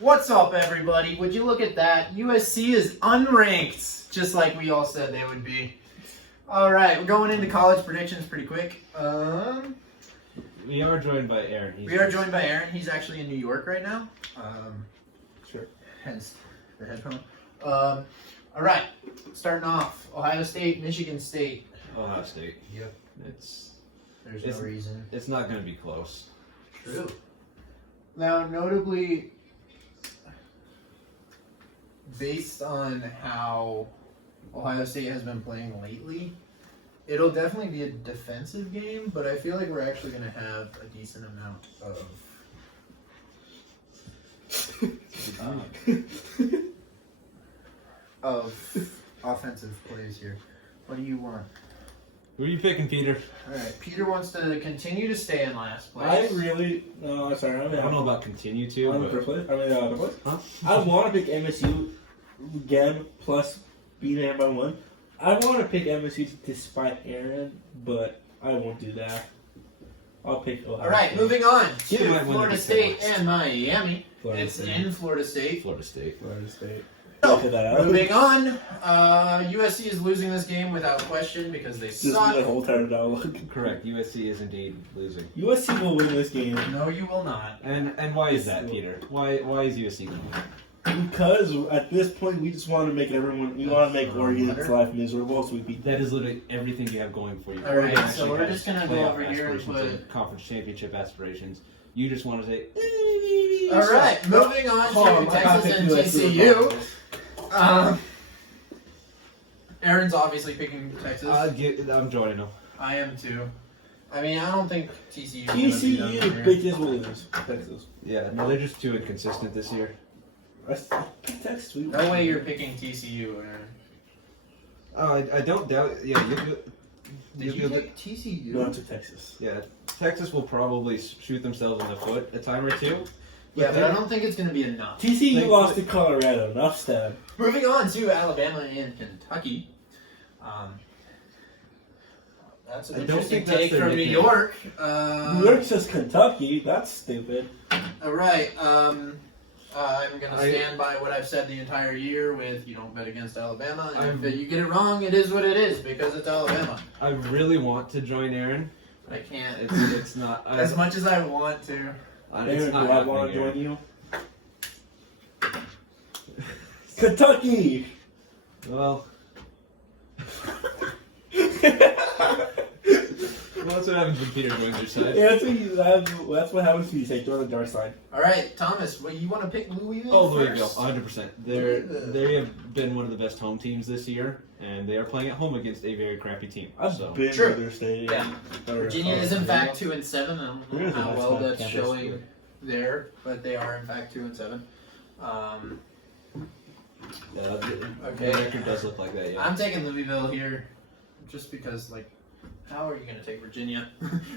What's up, everybody? Would you look at that? USC is unranked, just like we all said they would be. All right, we're going into college predictions pretty quick. We are joined by Aaron. He's actually in New York right now. Sure. Hence the headphone. All right, starting off, Ohio State, Michigan State. Ohio State. Yep. There's no reason. It's not going to be close. True. Now, notably, based on how Ohio State has been playing lately, it'll definitely be a defensive game, but I feel like we're actually going to have a decent amount of offensive plays here. What do you want? Who are you picking, Peter? All right, Peter wants to continue to stay in last place. I don't know about continue to. I'm but- first place. Huh? I want to pick MSU again plus beat Aaron by 1. I want to pick MSU despite Aaron, but I won't do that. I'll pick Ohio. All right, moving on You to might win Florida the State West. and Miami. Florida It's State. in Florida State. Florida State. Florida State. So, Look that out. moving on, USC is losing this game without question because they Just suck. the whole time dialogue. Correct. USC is indeed losing. USC will win this game No, you will not. And why is that, Peter? Why is USC going to win? because at this point we just want to make everyone. We want to make Oregon's life miserable, so we beat them. That is literally everything you have going for you. All right, Oregon so actually we're has just gonna go playoff over here and aspirations put- and conference championship aspirations. You just want to say. All right, moving on Calm, to I can't Texas pick and USC. TCU. Aaron's obviously picking Texas. I'm joining them. I am too. I mean, I don't think TCU. is gonna beat them TCU here. bitches will lose. Texas. Yeah, no, they're just too inconsistent this year. I pick Texas. We No way you're picking TCU, Aaron. Oh, I don't doubt. Yeah, Did you pick TCU? No, I took Texas. Yeah, Texas will probably shoot themselves in the foot a time or two. Yeah, but I don't think it's going to be enough. TCU lost to Colorado. Enough stab. Moving on to Alabama and Kentucky. That's an I don't interesting think that's take their from New nickname. York. New York says Kentucky. That's stupid. All right. I'm going to stand by what I've said the entire year with you don't bet against Alabama. And if you get it wrong, it is what it is because it's Alabama. I really want to join Aaron. But I can't. It's not As much as I want to. Aaron, It's not do I want happening, to Aaron. join you? Kentucky. Well, that's what happens when Peter joins your side. Yeah, that's what happens when you say join the dark side. All right, Thomas, you want to pick Louisville? Oh, Louisville, first? 100%. They have been one of the best home teams this year, and they are playing at home against a very crappy team. I've So been True. to their stadium. Yeah. Virginia is in fact 2-7. I don't know Really? how That's well not that's campus showing good. there, but they are in fact 2-7. yeah, Okay. the record does look like that. Yeah. I'm taking Louisville here, just because how are you gonna take Virginia?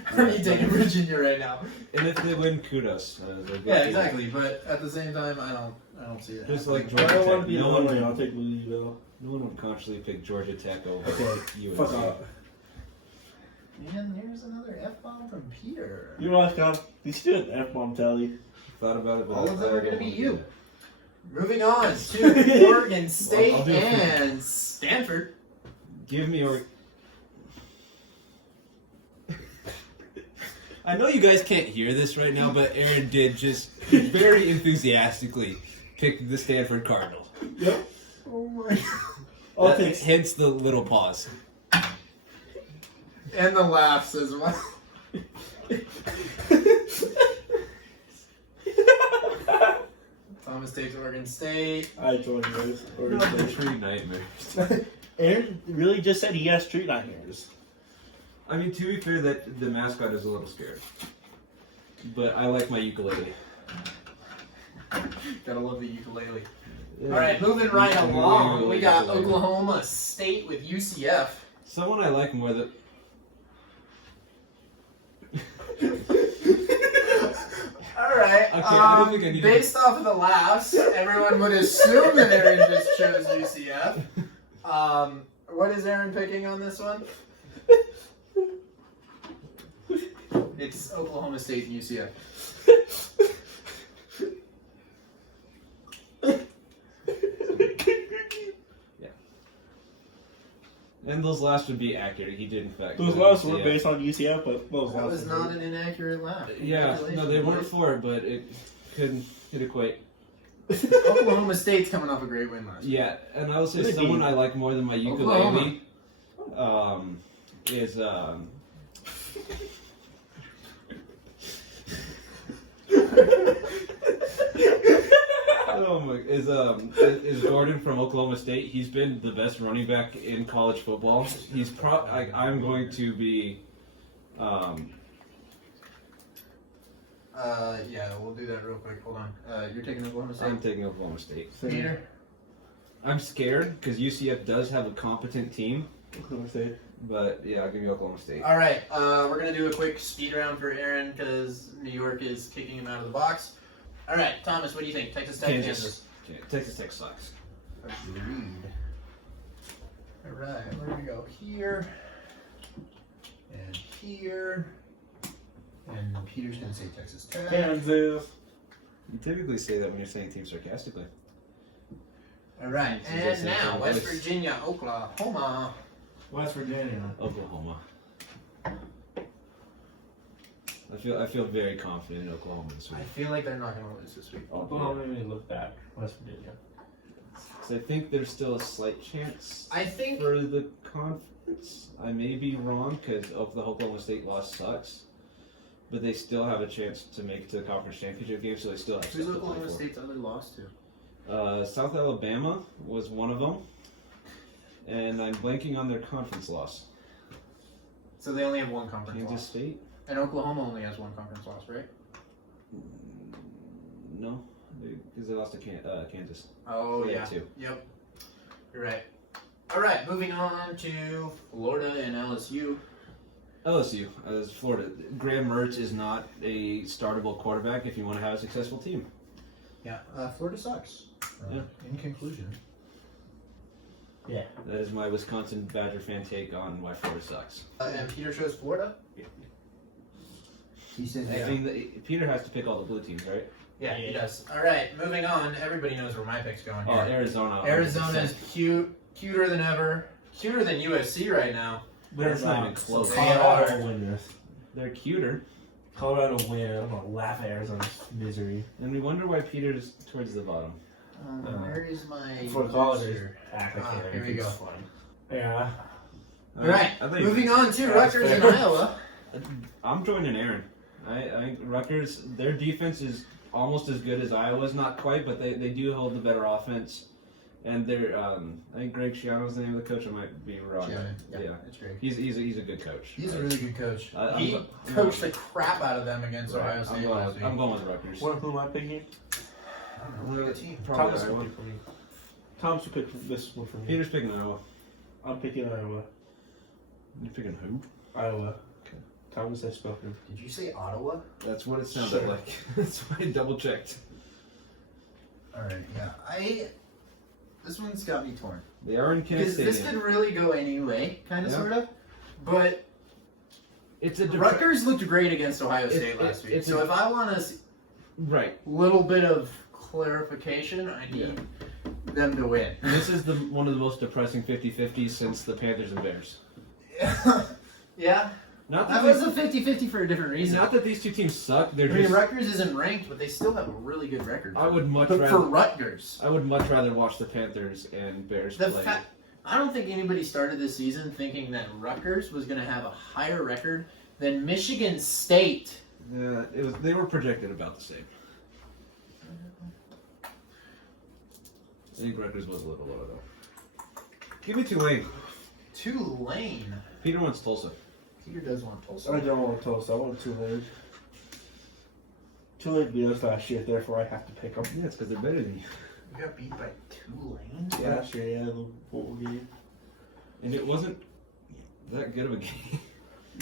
How are you taking Virginia right now? And if they win, kudos. They're good. Yeah, exactly. But at the same time, I don't see it. Just happening. like I Georgia don't want to Tech. be No lonely. one, I'll take Louisville. no one would consciously pick Georgia Tech over Okay, UNC. fuck off. And there's another F-bomb from Peter. You're welcome. You should F-bomb tally. Thought about it, but All of them I are gonna don't be wanna you. do that. Moving on to Oregon State I'll do it for you. and Stanford. Give me your. I know you guys can't hear this right now, but Aaron did just very enthusiastically pick the Stanford Cardinals. Yep. Oh my! I'll take. Hence the little pause. And the laughs as well. Thomas takes Oregon State. I join yours. The tree nightmares. Aaron really just said he has street nightmares. I mean, to be fair, that the mascot is a little scared, but I like my ukulele. Gotta love the ukulele. All right, moving right along, we got Oklahoma State with UCF. Someone I like more than. All right. Okay, I don't think I need to- based off of the laughs, everyone would assume that Aaron just chose UCF. What is Aaron picking on this one? It's Oklahoma State and UCF. And those last would be accurate. He did, in fact. Those last were based on UCF, but those That last was not an inaccurate laugh. Yeah, no, they weren't Congratulations. for it, but it couldn't equate. Oklahoma State's coming off a great win last year. Yeah, and I will say Really someone deep. I like more than my ukulele is is Gordon from Oklahoma State. He's been the best running back in college football. He's I'm going to be Yeah, we'll do that real quick. Hold on. You're taking Oklahoma State? I'm taking Oklahoma State. Peter? I'm scared because UCF does have a competent team, Oklahoma State. but yeah, I'll give you Oklahoma State. All right, we're going to do a quick speed round for Aaron because New York is kicking him out of the box. All right, Thomas, what do you think? Texas Tech, Kansas. Okay, Texas Tech sucks. Agreed. All right, we're going to go here and here. And Peter's going to say Texas Tech. Kansas. You typically say that when you're saying teams sarcastically. All right, This is and a now simple West voice. Virginia, Oklahoma. West Virginia. Oklahoma. I feel very confident in Oklahoma this week. I feel like they're not going to lose this week. Oklahoma made me look back. West Virginia. So I think there's still a slight chance I think for the conference. I may be wrong because the Oklahoma State loss sucks, but they still have a chance to make it to the conference championship game, so they still have who's stuff to play Oklahoma for. State's other loss to? South Alabama was one of them, and I'm blanking on their conference loss. So they only have one conference Kansas loss. State? And Oklahoma only has one conference loss, right? No, because they lost to Kansas. Oh, They yeah. have two. Yep. You're right. All right, moving on to Florida and LSU. LSU, as Florida. Graham Mertz is not a startable quarterback if you want to have a successful team. Yeah. Florida sucks. Yeah. In conclusion. Yeah. That is my Wisconsin Badger fan take on why Florida sucks. And Peter chose Florida? He said I think Peter has to pick all the blue teams, right? Yeah, he does. All right, moving on. Everybody knows where my pick's going Oh, here. Arizona. Arizona's 100%. cuter than ever. Cuter than USC right now. That's not even close. Colorado will win this. They're cuter, Colorado will win. I'm gonna laugh at Arizona's misery. and we wonder why Peter's towards the bottom. Where is my... For college, loser? applicator. Here we go. Yeah. All right, I think moving on to That's Rutgers and fair. Iowa. I'm joining Aaron. I Rutgers, their defense is almost as good as Iowa's, not quite, but they do hold the better offense. And they're, I think Greg Schiano's the name of the coach. I might be wrong. Shannon. Yeah. That's great. He's a good coach. He's a really good coach. I'm Coached the crap out of them against Ohio I'm State going, last week. I'm going with Rutgers. Who am I picking? I don't know, pick a team. Probably Thomas will Iowa. pick for me. Thomas will pick this one for me. Peter's picking Iowa. I'm picking Iowa. You're picking who? Iowa. Thomas has spoken. Did you say Ottawa? That's what it sounded Sure. like. That's why I double checked. All right, yeah. This one's got me torn. They are in Kansas Because Stadium. this could really go any way, kind of, Yeah. sort of. But It's a Rutgers looked great against Ohio State It- last week. it's So a- if I want a right. little bit of clarification, I need them to win. And this is one of the most depressing 50-50s since the Panthers and Bears. Yeah, Not that that was a 50-50 for a different reason. not that these two teams suck. They're I mean, just. Rutgers isn't ranked, but they still have a really good record. I would much But for rather. Rutgers, I would much rather watch the Panthers and Bears play. I don't think anybody started this season thinking that Rutgers was going to have a higher record than Michigan State. Yeah, they were projected about the same. I think Rutgers was a little lower though. Give me Tulane. Tulane. Peter wants Tulsa. Peter does want I Tulsa. don't want Tulsa. I want Tulane. Tulane beat us last year, therefore I have to pick them. Yeah, it's because they're better than you. We got beat by Tulane. Yeah. Last year, yeah, the bowl game. And it wasn't that good of a game.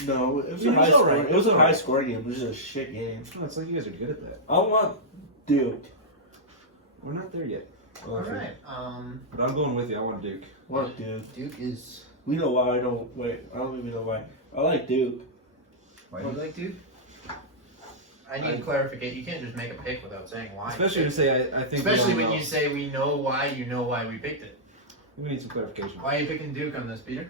No, it was Yeah, a high it's score. alright. It was a It's high alright. score game. It was just a shit game. No, it's like you guys are good at that. I want Duke. We're not there yet. All right. But I'm going with you. I want Duke. I want Duke. Duke is. We know why I don't. Wait, I don't even know why. I like Duke. Why do you like Duke? I need clarification. You can't just make a pick without saying why. Especially to say I think. Especially we when all you say we know why. You know why we picked it. We need some clarification. Why are you picking Duke on this, Peter?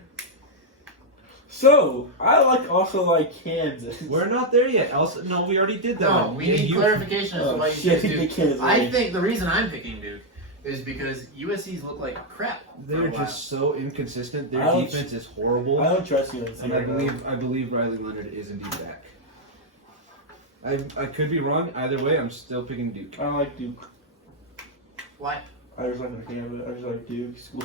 So I also like Kansas. We're not there yet. Also, no, we already did that. No, one. we Yeah, need you- clarification as to why you shit, picked Duke. Kansas. I think the reason I'm picking Duke is because USC's look like crap. for They're a while. just so inconsistent. Their I don't- defense is horrible. I don't trust you. And I believe Riley Leonard is indeed back. I could be wrong. Either way, I'm still picking Duke. I don't like Duke. Why? I just like Kansas. I just like Duke school.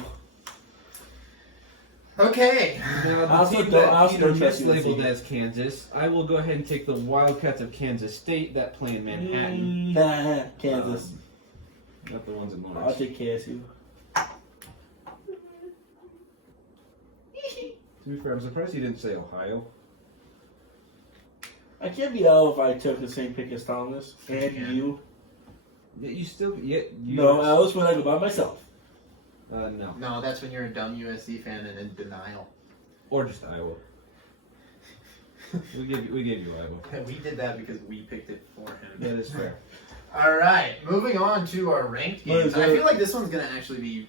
Okay. Now, I the also team don't- that I also Peter don't trust mislabeled USC. as Kansas, I will go ahead and take the Wildcats of Kansas State that play in Manhattan. Kansas. Not the ones in I'll Lawrence. take KSU. To be fair, I'm surprised he didn't say Ohio. I can't be out if I took the same pick as Thomas and Yeah. you. Yeah, you still. Yeah, you No, I was when I go by myself. no. No, that's when you're a dumb USC fan and in denial. Or just Iowa. we gave you Iowa. We did that because we picked it for him. That is fair. All right, moving on to our ranked What is games. I that? feel like this one's gonna actually be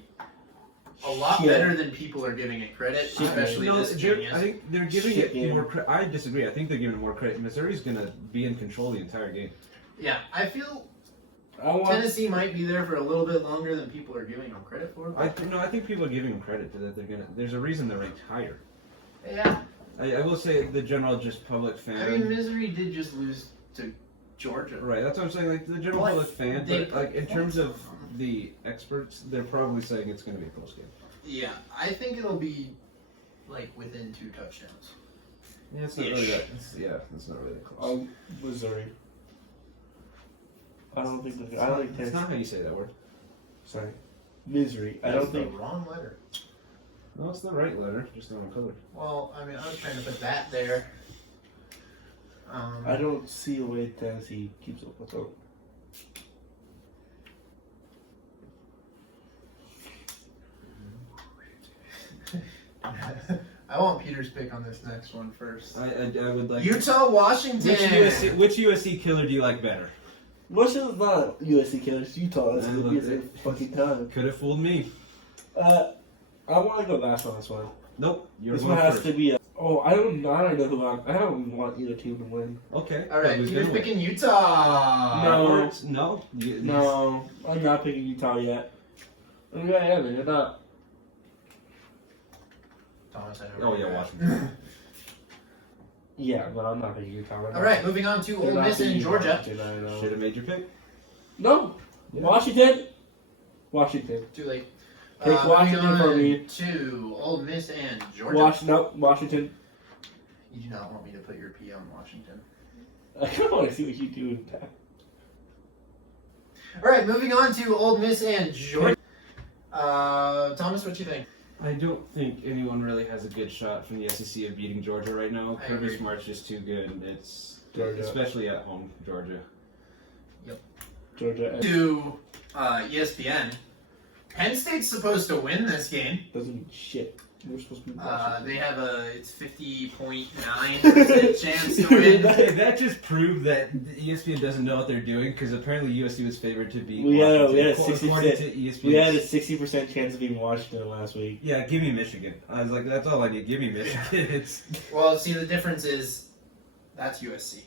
a lot Shit. better than people are giving it credit, Shit. especially No, this they're- genius. I think they're giving Shit it game. more credit. I disagree. I think they're giving it more credit. Missouri's going to be in control the entire game. Yeah, I feel I want. Tennessee might be there for a little bit longer than people are giving them credit for. I think people are giving them credit to that. There's a reason they're ranked higher. Yeah, I will say the general just public fan. I mean Missouri did just lose to Georgia. Right, that's what I'm saying. Like the general But public fan, they but like in put terms of points on them. the experts, they're probably saying it's going to be a close game. Yeah, I think it'll be like within 2 touchdowns. Yeah, it's not really Ish. that. It's not really that close. Missouri. I don't think. It's I don't not- think it's Tennessee. not how you say that word. Sorry, Missouri. I That's don't think. the wrong letter. No, it's the right letter, just the wrong color. Well, I mean, I was trying to put that there. I don't see a way Tennessee keeps up with them. I want Peter's pick on this next one first. I would like. Utah, Washington. Which USC killer do you like better? Washington's not USC killers. Utah. That's Man, gonna be look, the fucking time. Could have fooled me. I want to go last on this one. Nope, you're This going one has first. to be. I don't know who I don't want either team to win. Okay. All right, who's Peter's gonna win? picking Utah. No. No. No, I'm not picking Utah yet. I mean, I am. You're not. Thomas, I know Oh where yeah, you're at. Washington. Yeah, but I'm not picking Utah. All right, moving on to Ole Miss and Georgia. Should have made your pick. No, Yeah. Washington. Washington. Too late. Take Washington moving for on me. to Ole Miss and Georgia. Washington. You do not want me to put your P on Washington. I kind of want to see what you do with that. All right, moving on to Ole Miss and Georgia. Thomas, what you think? I don't think anyone really has a good shot from the SEC of beating Georgia right now. I Kirby agree. Smart's just too good. It's Georgia. especially at home, Georgia. Georgia To ESPN, Penn State's supposed to win this game. doesn't mean shit. We're supposed to be Washington. They have it's 50.9% chance to win. Okay, that just proved that ESPN doesn't know what they're doing because apparently USC was favored to beat We had a Washington. According 60%. to ESPN. We had a 60% chance of beating Washington last week. Yeah, give me Michigan. I was like, that's all I need. Give me Michigan. It's Well, see, the difference is that's USC.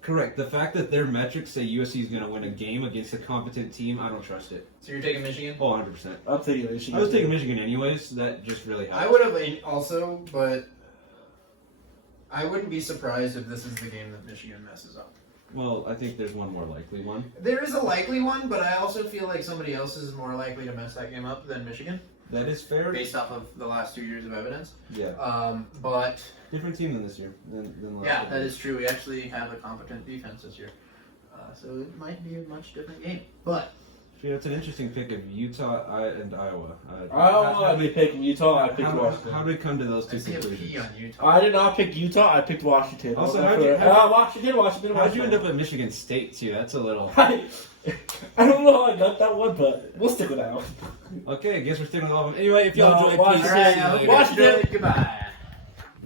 correct. The fact that their metrics say USC is going to win a game against a competent team, I don't trust it. So you're taking Michigan? Oh, 100%. I'm taking Michigan. I was taking Michigan anyways. That just really helped. I would have also, but I wouldn't be surprised if this is the game that Michigan messes up. Well, I think there's one more likely one. There is a likely one, but I also feel like somebody else is more likely to mess that game up than Michigan, That is fair. based off of the last 2 years of evidence. Yeah. But Different team than this year. Than last yeah, year. that is true. We actually have a competent defense this year, so it might be a much different game. But Yeah, it's an interesting pick of Utah and Iowa. I don't know. I'd be picking Utah. I picked Washington. How did it come to those I two see a P conclusions? on Utah. I did not pick Utah. I picked Washington. Also, Washington. How'd you end up at Michigan State too? That's a little. I don't know how I got that one, but we'll stick with that one. Okay, I guess we're sticking with all of them. Anyway, if y'all No, enjoyed, please Washington. All right, see you I hope later. you guys Washington. enjoyed. Goodbye.